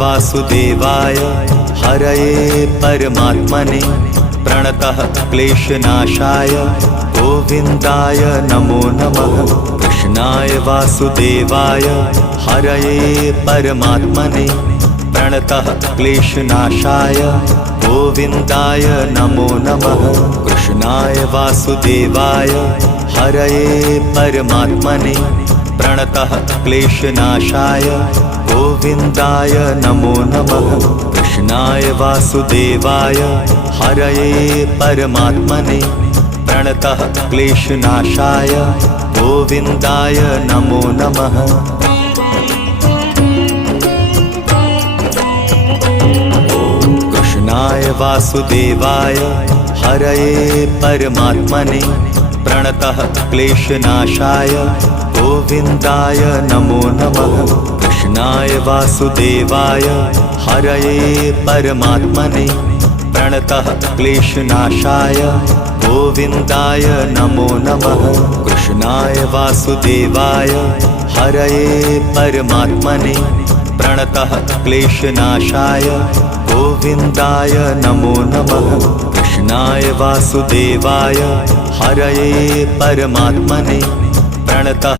वासुदेवाय हरये परमात्मने प्रणतः क्लेशनाशाय गोविन्दाय नमो नमः। कृष्णाय वासुदेवाय हरये परमात्मने प्रणतः क्लेशनाशाय गोविन्दाय नमो नमः। कृष्णाय वासुदेवाय हरये परमात्मने प्रणतः क्लेशनाशाय गोविन्दाय नमो नमः। कृष्णाय वासुदेवाय हरये परमात्मने प्रणतः क्लेशनाशाय गोविन्दाय नमो नमः। कृष्णाय वासुदेवाय हरये परमात्मने प्रणतः क्लेशनाशाय गोविन्दाय नमो नमः। कृष्णाय वासुदेवाय हरये परमात्मने प्रणतः क्लेशनाशाय गोविन्दाय नमो नमः। कृष्णाय वासुदेवाय हरये परमात्मने प्रणतः क्लेशनाशाय गोविन्दाय नमो नमः। कृष्णाय वासुदेवाय हरये परमात्मने प्रणतः